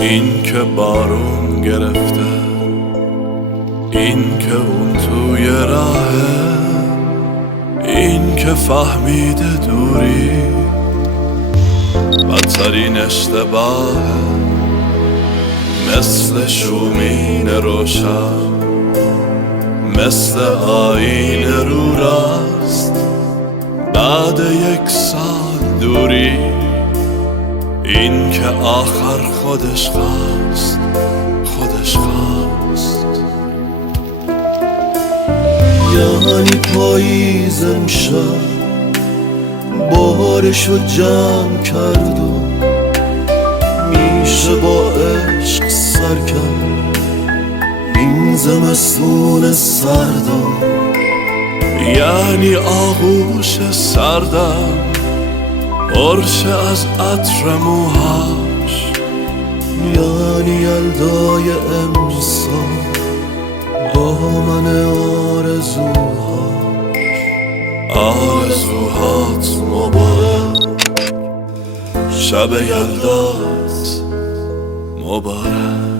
این که بارون گرفته، این که اون توی راهه، این که فهمیده دوری بدترین اشتباهه. مثل شومین روشن، مثل آینه رو راست، بعد 1 سال دوری، این که آخر خودش خواست، خودش خواست. یعنی پاییز امشب بارشو جمع کرد و میشه با عشق سر کرد این زمستون سردم. یعنی آغوش سردم پرشه از عطر موهاش، یعنی یلدای امسال دامن آرزوهات مبارک، شب یلدات مبارک.